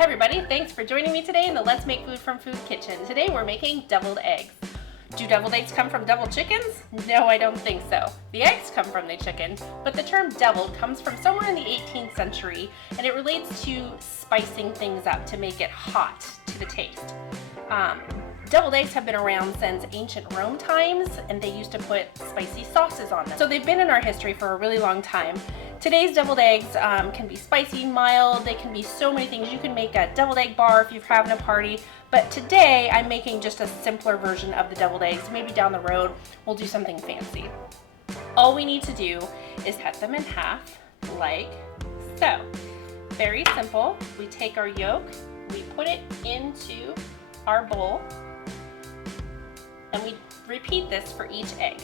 Hi everybody, thanks for joining me today in the Let's Make Food from Food kitchen. Today we're making deviled eggs. Do deviled eggs come from deviled chickens? No, I don't think so. The eggs come from the chicken, but the term deviled comes from somewhere in the 18th century, and it relates to spicing things up to make it hot to the taste. Deviled eggs have been around since ancient Rome times, and they used to put spicy sauces on them. So they've been in our history for a really long time. Today's deviled eggs can be spicy, mild, they can be so many things. You can make a deviled egg bar if you're having a party, but today I'm making just a simpler version of the deviled eggs. Maybe down the road we'll do something fancy. All we need to do is cut them in half like so. Very simple. We take our yolk, we put it into our bowl, and we repeat this for each egg.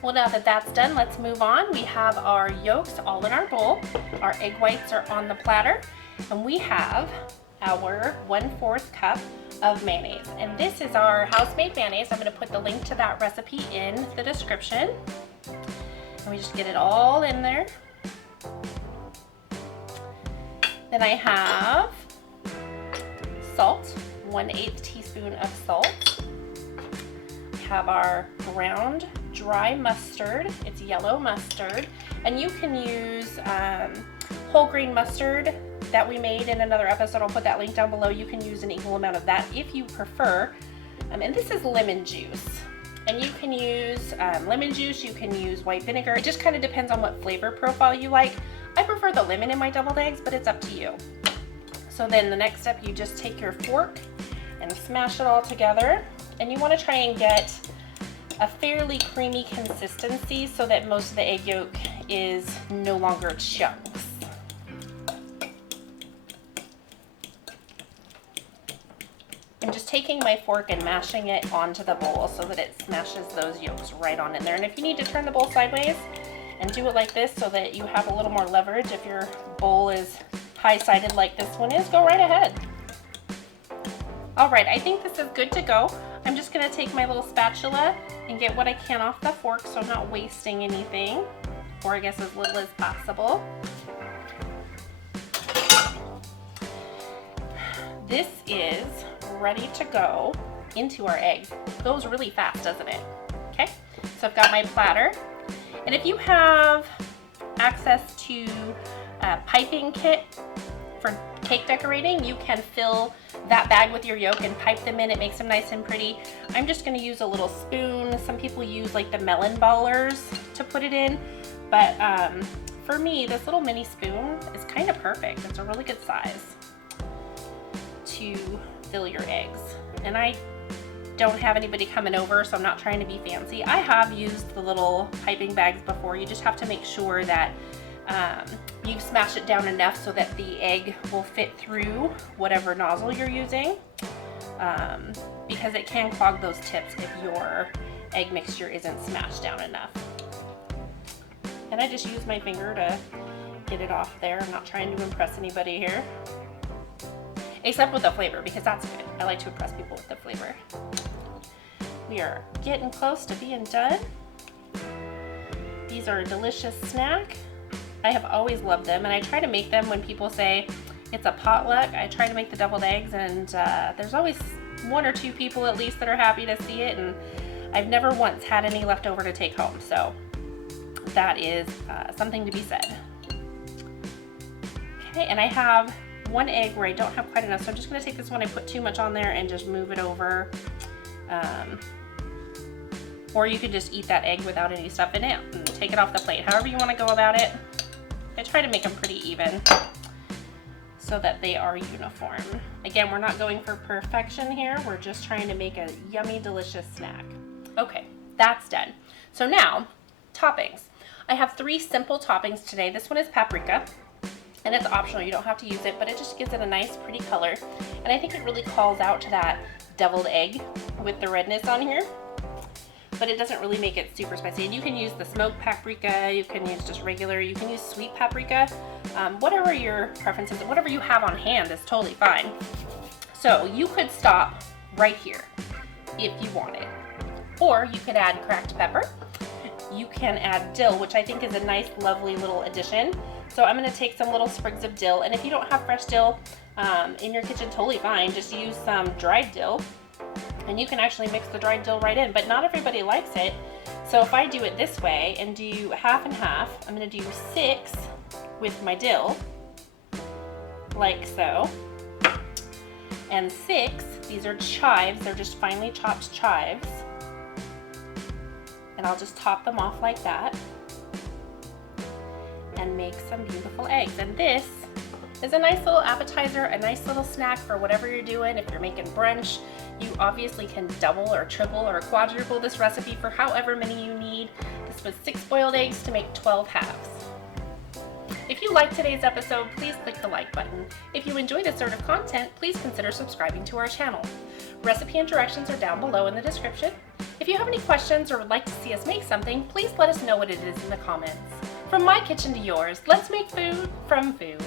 Well, now that that's done, let's move on. We have our yolks all in our bowl. Our egg whites are on the platter, and we have our 1/4 cup of mayonnaise. And this is our house-made mayonnaise. I'm gonna put the link to that recipe in the description. And we just get it all in there. Then I have salt, 1/8 teaspoon of salt. We have our ground dry mustard. It's yellow mustard. And you can use whole grain mustard that we made in another episode. I'll put that link down below. You can use an equal amount of that if you prefer. And this is lemon juice. And you can use lemon juice, you can use white vinegar. It just kind of depends on what flavor profile you like. I prefer the lemon in my deviled eggs, but it's up to you. So then the next step, you just take your fork and smash it all together. And you want to try and get a fairly creamy consistency so that most of the egg yolk is no longer chunks. I'm just taking my fork and mashing it onto the bowl so that it smashes those yolks right on in there. And if you need to turn the bowl sideways and do it like this so that you have a little more leverage, if your bowl is high-sided like this one is, go right ahead. All right, I think this is good to go. I'm just gonna take my little spatula and get what I can off the fork so I'm not wasting anything, or I guess as little as possible. This is ready to go into our eggs. It goes really fast, doesn't it? Okay, so I've got my platter. And if you have access to a piping kit for cake decorating, you can fill that bag with your yolk and pipe them in. It makes them nice and pretty. I'm just gonna use a little spoon. Some people use like the melon ballers to put it in, but for me, this little mini spoon is kind of perfect. It's a really good size to fill your eggs. And I don't have anybody coming over, so I'm not trying to be fancy. I have used the little piping bags before. You just have to make sure that you've smashed it down enough so that the egg will fit through whatever nozzle you're using, because it can clog those tips if your egg mixture isn't smashed down enough. And I just use my finger to get it off there. I'm not trying to impress anybody here. Except with the flavor, because that's good. I like to impress people with the flavor. We are getting close to being done. These are a delicious snack. I have always loved them, and I try to make them when people say it's a potluck. I try to make the deviled eggs, and there's always one or two people at least that are happy to see it, and I've never once had any left over to take home, so that is something to be said. Okay, and I have one egg where I don't have quite enough, so I'm just going to take this one. I put too much on there and just move it over. Or you could just eat that egg without any stuff in it and take it off the plate. However you want to go about it. I try to make them pretty even so that they are uniform. Again, we're not going for perfection here. We're just trying to make a yummy, delicious snack. Okay, that's done. So now, toppings. I have 3 simple toppings today. This one is paprika. And it's optional, you don't have to use it, but it just gives it a nice, pretty color. And I think it really calls out to that deviled egg with the redness on here. But it doesn't really make it super spicy. And you can use the smoked paprika, you can use just regular, you can use sweet paprika. Whatever your preference is, whatever you have on hand is totally fine. So you could stop right here if you wanted. Or you could add cracked pepper. You can add dill, which I think is a nice, lovely little addition. So I'm gonna take some little sprigs of dill, and if you don't have fresh dill in your kitchen, totally fine. Just use some dried dill, and you can actually mix the dried dill right in, but not everybody likes it. So if I do it this way and do half and half, I'm gonna do 6 with my dill, like so. And 6, these are chives, they're just finely chopped chives. And I'll just top them off like that and make some beautiful eggs. And this is a nice little appetizer, a nice little snack for whatever you're doing. If you're making brunch, you obviously can double or triple or quadruple this recipe for however many you need. This was 6 boiled eggs to make 12 halves. If you liked today's episode, please click the like button. If you enjoy this sort of content, please consider subscribing to our channel. Recipe and directions are down below in the description. If you have any questions or would like to see us make something, please let us know what it is in the comments. From my kitchen to yours, let's make food from food.